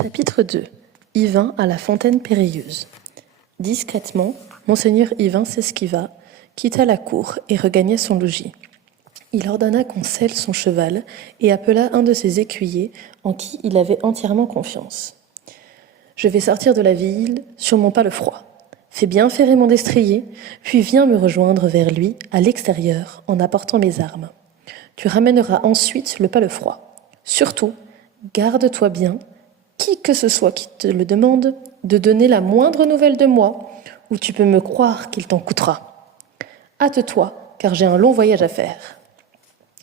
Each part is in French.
Chapitre 2. Yvain à la fontaine périlleuse. Discrètement, monseigneur Yvain s'esquiva, quitta la cour et regagna son logis. Il ordonna qu'on selle son cheval et appela un de ses écuyers en qui il avait entièrement confiance. « Je vais sortir de la ville, sûrement pas le froid. Fais bien ferrer mon destrier, puis viens me rejoindre vers lui, à l'extérieur, en apportant mes armes. Tu ramèneras ensuite le palefroid. Surtout, garde-toi bien, qui que ce soit qui te le demande, de donner la moindre nouvelle de moi, ou tu peux me croire qu'il t'en coûtera. Hâte-toi, car j'ai un long voyage à faire.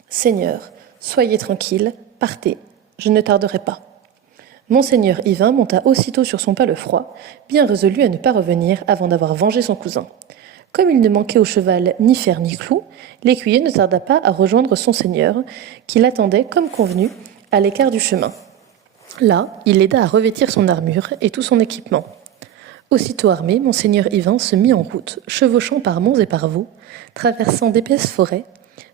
Seigneur, soyez tranquille, partez, je ne tarderai pas. » Monseigneur Yvain monta aussitôt sur son palefroid, bien résolu à ne pas revenir avant d'avoir vengé son cousin. Comme il ne manquait au cheval ni fer ni clou, l'écuyer ne tarda pas à rejoindre son seigneur, qui l'attendait, comme convenu, à l'écart du chemin. Là, il l'aida à revêtir son armure et tout son équipement. Aussitôt armé, monseigneur Yvain se mit en route, chevauchant par monts et par vaux, traversant d'épaisses forêts,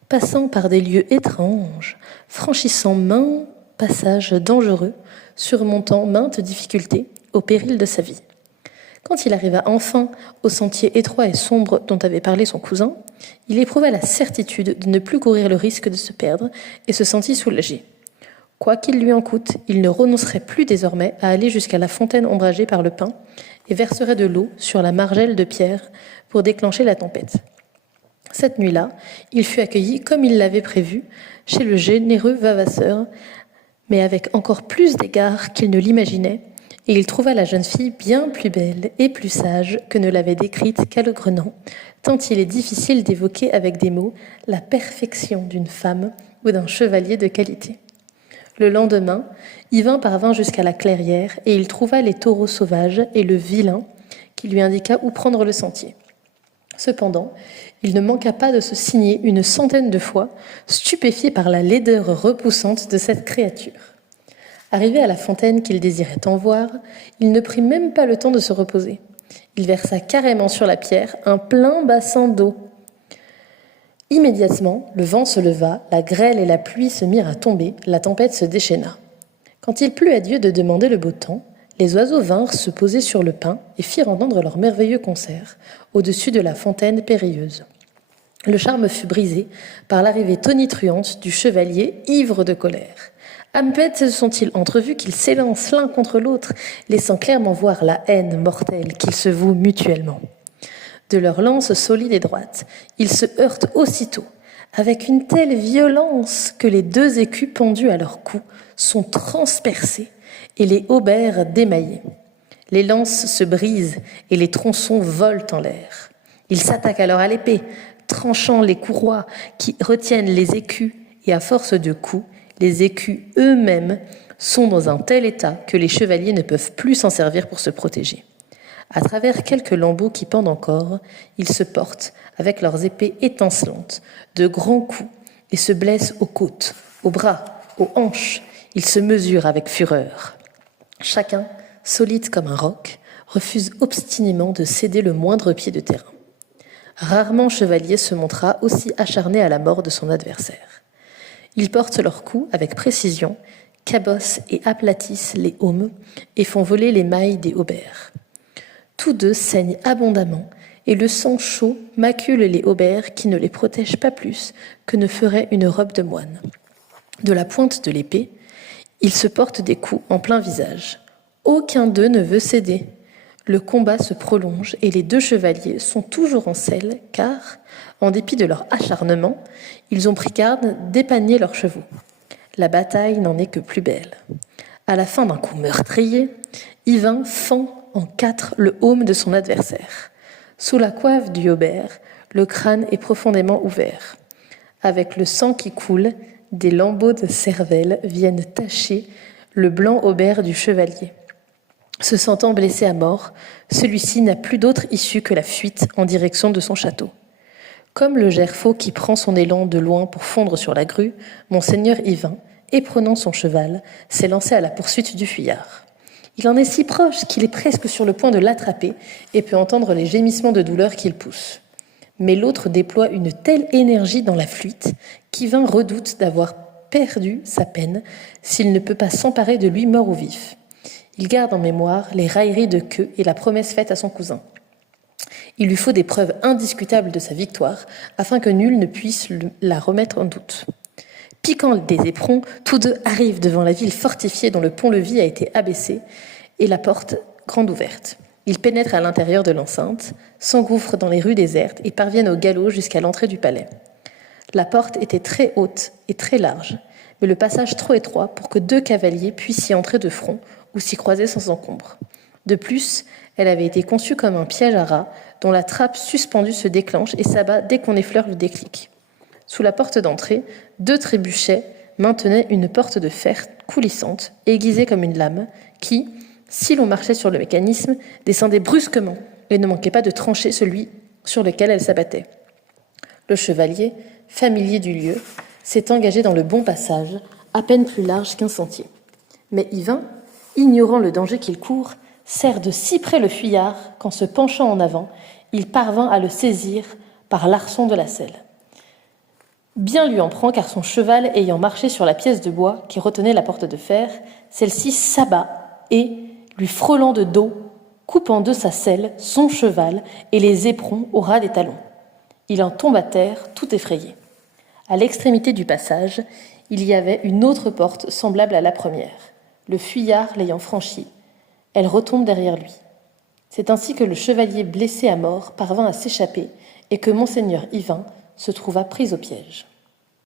passant par des lieux étranges, franchissant maints passages dangereux, surmontant maintes difficultés, au péril de sa vie. Quand il arriva enfin au sentier étroit et sombre dont avait parlé son cousin, il éprouva la certitude de ne plus courir le risque de se perdre et se sentit soulagé. Quoi qu'il lui en coûte, il ne renoncerait plus désormais à aller jusqu'à la fontaine ombragée par le pin et verserait de l'eau sur la margelle de pierre pour déclencher la tempête. Cette nuit-là, il fut accueilli comme il l'avait prévu chez le généreux Vavasseur, mais avec encore plus d'égards qu'il ne l'imaginait, et il trouva la jeune fille bien plus belle et plus sage que ne l'avait décrite Calogrenant, tant il est difficile d'évoquer avec des mots la perfection d'une femme ou d'un chevalier de qualité. Le lendemain, Yvain parvint jusqu'à la clairière et il trouva les taureaux sauvages et le vilain qui lui indiqua où prendre le sentier. Cependant, il ne manqua pas de se signer une centaine de fois, stupéfié par la laideur repoussante de cette créature. Arrivé à la fontaine qu'il désirait tant voir, il ne prit même pas le temps de se reposer. Il versa carrément sur la pierre un plein bassin d'eau. Immédiatement, le vent se leva, la grêle et la pluie se mirent à tomber, la tempête se déchaîna. Quand il plut à Dieu de demander le beau temps, les oiseaux vinrent se poser sur le pin et firent entendre leur merveilleux concert au-dessus de la fontaine périlleuse. Le charme fut brisé par l'arrivée tonitruante du chevalier ivre de colère. À peine se sont-ils entrevus qu'ils s'élancent l'un contre l'autre, laissant clairement voir la haine mortelle qu'ils se vouent mutuellement. De leurs lances solides et droites, ils se heurtent aussitôt, avec une telle violence que les deux écus pendus à leur cou sont transpercés et les haubers démaillés. Les lances se brisent et les tronçons volent en l'air. Ils s'attaquent alors à l'épée, tranchant les courroies qui retiennent les écus, et à force de coups, les écus eux-mêmes sont dans un tel état que les chevaliers ne peuvent plus s'en servir pour se protéger. À travers quelques lambeaux qui pendent encore, ils se portent, avec leurs épées étincelantes, de grands coups et se blessent aux côtes, aux bras, aux hanches. Ils se mesurent avec fureur. Chacun, solide comme un roc, refuse obstinément de céder le moindre pied de terrain. Rarement chevalier se montra aussi acharné à la mort de son adversaire. Ils portent leurs coups avec précision, cabossent et aplatissent les aumes et font voler les mailles des haubers. Tous deux saignent abondamment et le sang chaud macule les haubers qui ne les protègent pas plus que ne ferait une robe de moine. De la pointe de l'épée, ils se portent des coups en plein visage. Aucun d'eux ne veut céder. Le combat se prolonge et les deux chevaliers sont toujours en selle car, en dépit de leur acharnement, ils ont pris garde d'épargner leurs chevaux. La bataille n'en est que plus belle. À la fin d'un coup meurtrier, Yvain fend en quatre le aume de son adversaire. Sous la coiffe du haubert, le crâne est profondément ouvert. Avec le sang qui coule, des lambeaux de cervelle viennent tacher le blanc haubert du chevalier. Se sentant blessé à mort, celui-ci n'a plus d'autre issue que la fuite en direction de son château. Comme le gerfaut qui prend son élan de loin pour fondre sur la grue, monseigneur Yvain, éprenant son cheval, s'est lancé à la poursuite du fuyard. Il en est si proche qu'il est presque sur le point de l'attraper et peut entendre les gémissements de douleur qu'il pousse. Mais l'autre déploie une telle énergie dans la fuite qu'Yvain redoute d'avoir perdu sa peine s'il ne peut pas s'emparer de lui mort ou vif. Il garde en mémoire les railleries de Queue et la promesse faite à son cousin. Il lui faut des preuves indiscutables de sa victoire, afin que nul ne puisse la remettre en doute. Piquant des éperons, tous deux arrivent devant la ville fortifiée dont le pont-levis a été abaissé et la porte grande ouverte. Ils pénètrent à l'intérieur de l'enceinte, s'engouffrent dans les rues désertes et parviennent au galop jusqu'à l'entrée du palais. La porte était très haute et très large, mais le passage trop étroit pour que 2 cavaliers puissent y entrer de front ou s'y croiser sans encombre. De plus, elle avait été conçue comme un piège à rats dont la trappe suspendue se déclenche et s'abat dès qu'on effleure le déclic. Sous la porte d'entrée, 2 trébuchets maintenaient une porte de fer coulissante, aiguisée comme une lame, qui, si l'on marchait sur le mécanisme, descendait brusquement et ne manquait pas de trancher celui sur lequel elle s'abattait. Le chevalier, familier du lieu, s'est engagé dans le bon passage, à peine plus large qu'un sentier. Mais Yvain, ignorant le danger qu'il court, serre de si près le fuyard qu'en se penchant en avant, il parvint à le saisir par l'arçon de la selle. Bien lui en prend, car son cheval ayant marché sur la pièce de bois qui retenait la porte de fer, celle-ci s'abat et, lui frôlant de dos, coupe en deux sa selle, son cheval et les éperons au ras des talons. Il en tombe à terre, tout effrayé. À l'extrémité du passage, il y avait une autre porte semblable à la première. Le fuyard l'ayant franchie, elle retombe derrière lui. C'est ainsi que le chevalier blessé à mort parvint à s'échapper et que monseigneur Yvain se trouva pris au piège.